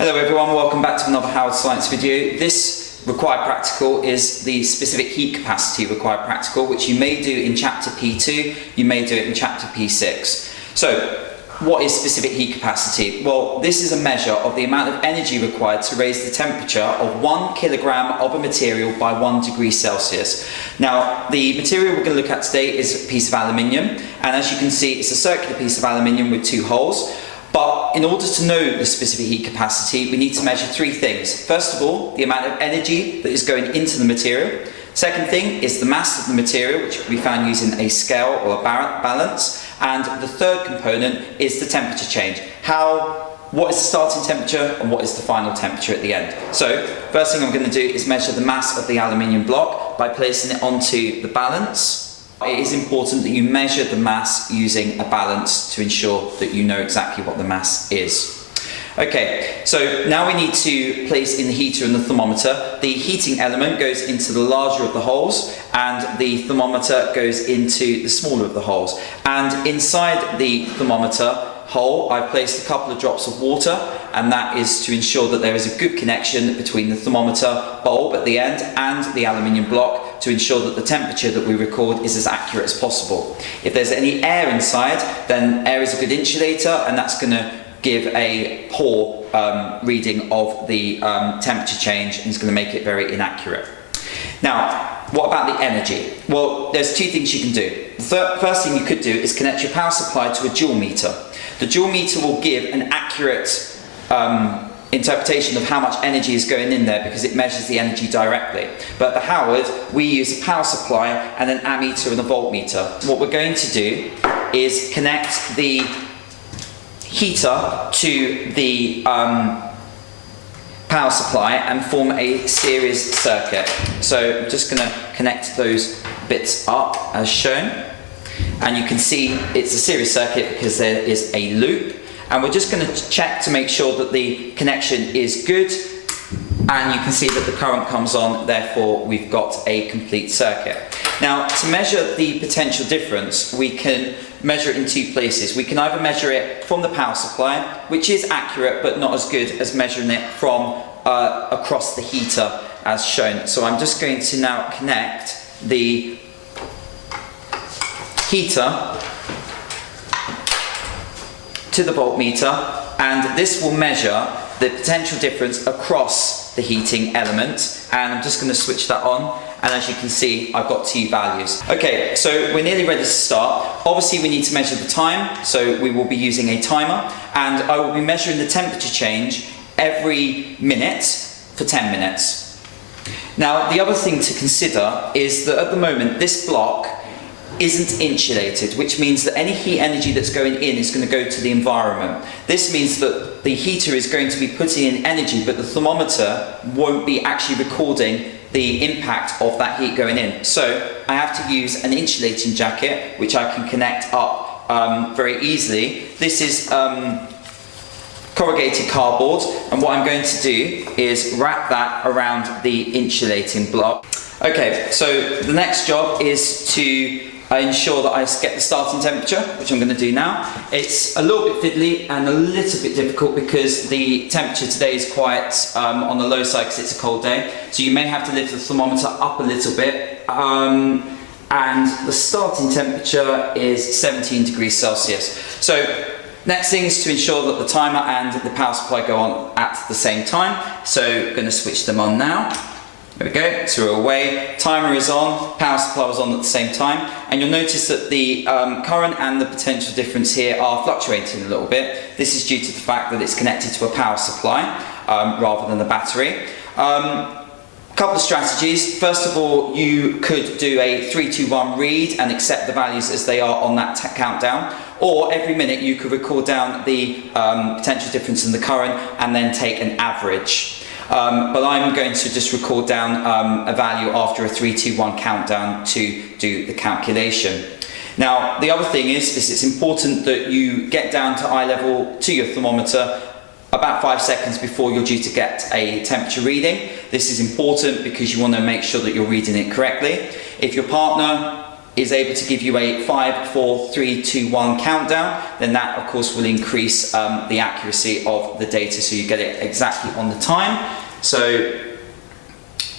Hello everyone, welcome back to another Howard Science video. This required practical is the specific heat capacity required practical, which you may do in chapter P2, you may do it in chapter P6. So, what is specific heat capacity? Well, this is a measure of the amount of energy required to raise the temperature of 1 kilogram of a material by 1 degree Celsius. Now, the material we're going to look at today is a piece of aluminium, and as you can see, it's a circular piece of aluminium with 2 holes. But in order to know the specific heat capacity, we need to measure 3 things. First of all, the amount of energy that is going into the material. Second thing is the mass of the material, which can be found using a scale or a balance. And the third component is the temperature change. What is the starting temperature and what is the final temperature at the end? So, first thing I'm going to do is measure the mass of the aluminium block by placing it onto the balance. It is important that you measure the mass using a balance to ensure that you know exactly what the mass is. Okay, so now we need to place in the heater and the thermometer. The heating element goes into the larger of the holes and the thermometer goes into the smaller of the holes. And inside the thermometer hole, I've placed a couple of drops of water, and that is to ensure that there is a good connection between the thermometer bulb at the end and the aluminium block to ensure that the temperature that we record is as accurate as possible. If there's any air inside, then air is a good insulator, and that's going to give a poor reading of the temperature change, and it's going to make it very inaccurate. Now, what about the energy? Well, there's 2 things you can do. The first thing you could do is connect your power supply to a joule meter. The joule meter will give an accurate interpretation of how much energy is going in there because it measures the energy directly. But at the Howard, we use a power supply and an ammeter and a voltmeter. What we're going to do is connect the heater to the power supply and form a series circuit. So I'm just going to connect those bits up as shown, and you can see it's a series circuit because there is a loop, and we're just going to check to make sure that the connection is good, and you can see that the current comes on, therefore we've got a complete circuit. Now, to measure the potential difference, we can measure it in 2 places. We can either measure it from the power supply, which is accurate but not as good as measuring it from across the heater as shown. So I'm just going to now connect the heater to the voltmeter, and this will measure the potential difference across the heating element, and I'm just going to switch that on, and as you can see I've got 2 values. Okay, so we're nearly ready to start. Obviously we need to measure the time, so we will be using a timer, and I will be measuring the temperature change every minute for 10 minutes. Now, the other thing to consider is that at the moment this block isn't insulated, which means that any heat energy that's going in is going to go to the environment. This means that the heater is going to be putting in energy, but the thermometer won't be actually recording the impact of that heat going in. So I have to use an insulating jacket, which I can connect up very easily. This is corrugated cardboard, and what I'm going to do is wrap that around the insulating block. Okay, so the next job is to ensure that I get the starting temperature, which I'm going to do now. It's a little bit fiddly and a little bit difficult because the temperature today is quite on the low side because it's a cold day. So you may have to lift the thermometer up a little bit. And the starting temperature is 17 degrees Celsius. So next thing is to ensure that the timer and the power supply go on at the same time. So I'm going to switch them on now. There we go, so we're away, timer is on, power supply was on at the same time, and you'll notice that the current and the potential difference here are fluctuating a little bit. This is due to the fact that it's connected to a power supply rather than the battery. Couple of strategies. First of all, you could do a 3, 2, 1 read and accept the values as they are on that countdown, or every minute you could record down the potential difference in the current and then take an average. But I'm going to just record down a value after a 3, 2, 1 countdown to do the calculation. Now, the other thing is it's important that you get down to eye level to your thermometer about 5 seconds before you're due to get a temperature reading. This is important because you want to make sure that you're reading it correctly. If your partner is able to give you a 5, 4, 3, 2, 1 countdown, then that of course will increase the accuracy of the data, so you get it exactly on the time. So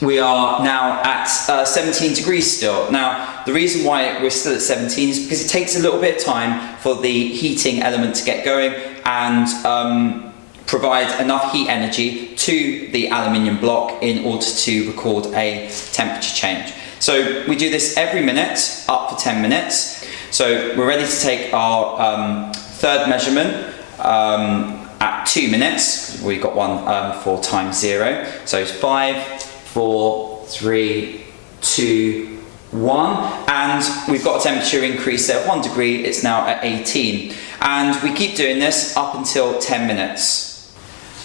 we are now at 17 degrees still. Now, the reason why we're still at 17 is because it takes a little bit of time for the heating element to get going and provide enough heat energy to the aluminium block in order to record a temperature change. So we do this every minute, up for 10 minutes. So we're ready to take our third measurement at 2 minutes. We've got one for time 0. So it's 5, 4, 3, 2, 1, and we've got a temperature increase there of 1 degree. It's now at 18, and we keep doing this up until 10 minutes.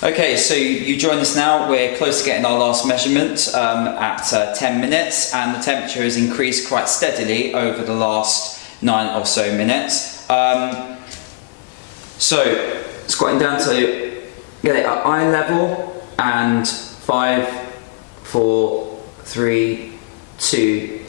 Okay, so you join us now. We're close to getting our last measurement at 10 minutes, and the temperature has increased quite steadily over the last 9 or so minutes. So squatting down to get it at eye level, and 5, 4, 3, 2,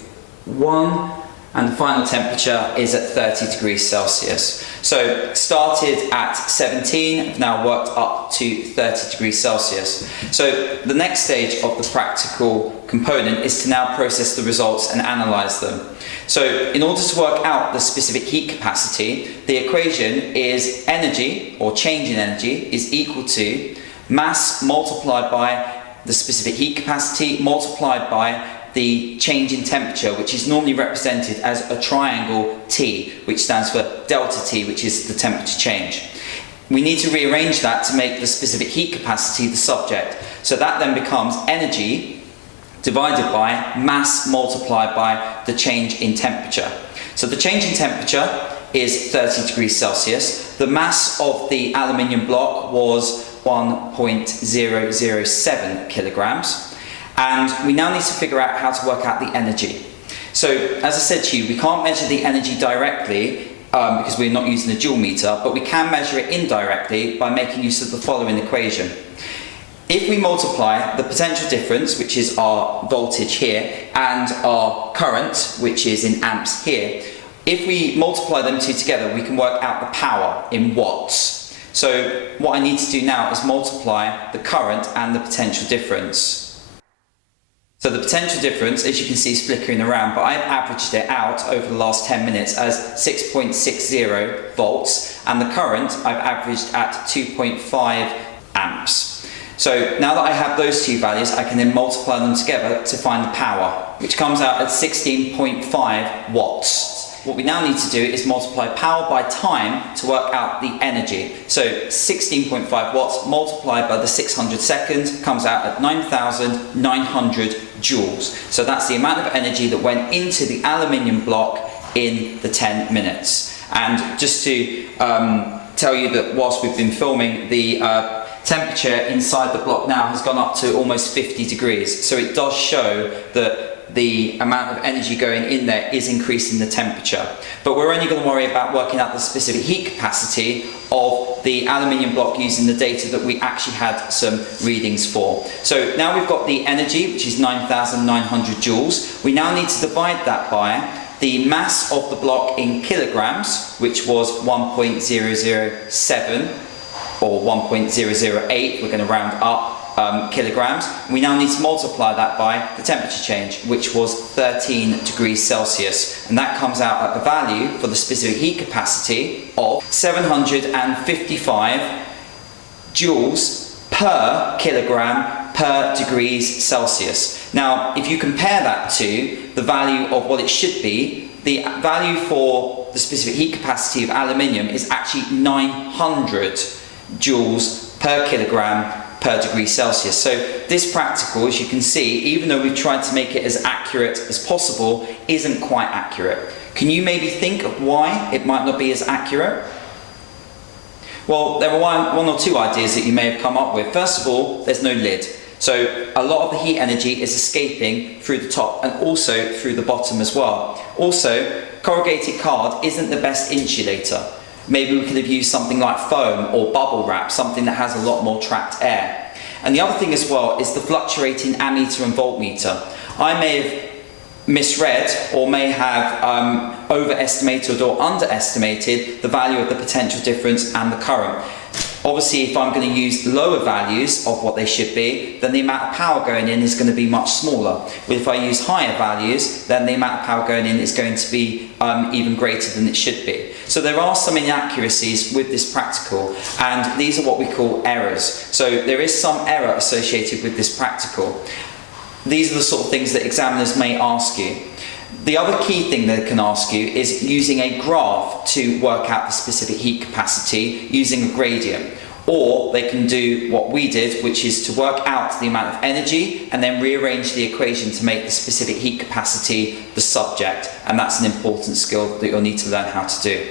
1, and the final temperature is at 30 degrees Celsius. So started at 17, now worked up to 30 degrees Celsius. So the next stage of the practical component is to now process the results and analyze them. So in order to work out the specific heat capacity, the equation is energy, or change in energy, is equal to mass multiplied by the specific heat capacity multiplied by the change in temperature, which is normally represented as a triangle T, which stands for delta T, which is the temperature change. We need to rearrange that to make the specific heat capacity the subject. So that then becomes energy divided by mass multiplied by the change in temperature. So the change in temperature is 30 degrees Celsius. The mass of the aluminium block was 1.007 kilograms. And we now need to figure out how to work out the energy. So, as I said to you, we can't measure the energy directly because we're not using a joule meter, but we can measure it indirectly by making use of the following equation. If we multiply the potential difference, which is our voltage here, and our current, which is in amps here, if we multiply them two together, we can work out the power in watts. So what I need to do now is multiply the current and the potential difference. So the potential difference, as you can see, is flickering around, but I've averaged it out over the last 10 minutes as 6.60 volts, and the current I've averaged at 2.5 amps. So now that I have those two values, I can then multiply them together to find the power, which comes out at 16.5 watts. What we now need to do is multiply power by time to work out the energy. So 16.5 watts multiplied by the 600 seconds comes out at 9,900 joules. So that's the amount of energy that went into the aluminium block in the 10 minutes. And just to tell you that whilst we've been filming, the temperature inside the block now has gone up to almost 50 degrees. So it does show that the amount of energy going in there is increasing the temperature. But we're only going to worry about working out the specific heat capacity of the aluminium block using the data that we actually had some readings for. So now we've got the energy, which is 9,900 joules. We now need to divide that by the mass of the block in kilograms, which was 1.007 or 1.008, we're going to round up, kilograms. We now need to multiply that by the temperature change, which was 13 degrees Celsius, and that comes out at a value for the specific heat capacity of 755 joules per kilogram per degrees Celsius. Now, if you compare that to the value of what it should be, the value for the specific heat capacity of aluminium is actually 900 joules per kilogram per degree Celsius. So this practical, as you can see, even though we've tried to make it as accurate as possible, isn't quite accurate. Can you maybe think of why it might not be as accurate? Well, there are one or two ideas that you may have come up with. First of all, there's no lid. So a lot of the heat energy is escaping through the top and also through the bottom as well. Also, corrugated card isn't the best insulator. Maybe we could have used something like foam or bubble wrap, something that has a lot more trapped air. And the other thing as well is the fluctuating ammeter and voltmeter. I may have misread or may have overestimated or underestimated the value of the potential difference and the current. Obviously, if I'm going to use lower values of what they should be, then the amount of power going in is going to be much smaller. But if I use higher values, then the amount of power going in is going to be even greater than it should be. So there are some inaccuracies with this practical, and these are what we call errors. So there is some error associated with this practical. These are the sort of things that examiners may ask you. The other key thing they can ask you is using a graph to work out the specific heat capacity using a gradient. Or they can do what we did, which is to work out the amount of energy and then rearrange the equation to make the specific heat capacity the subject. And that's an important skill that you'll need to learn how to do.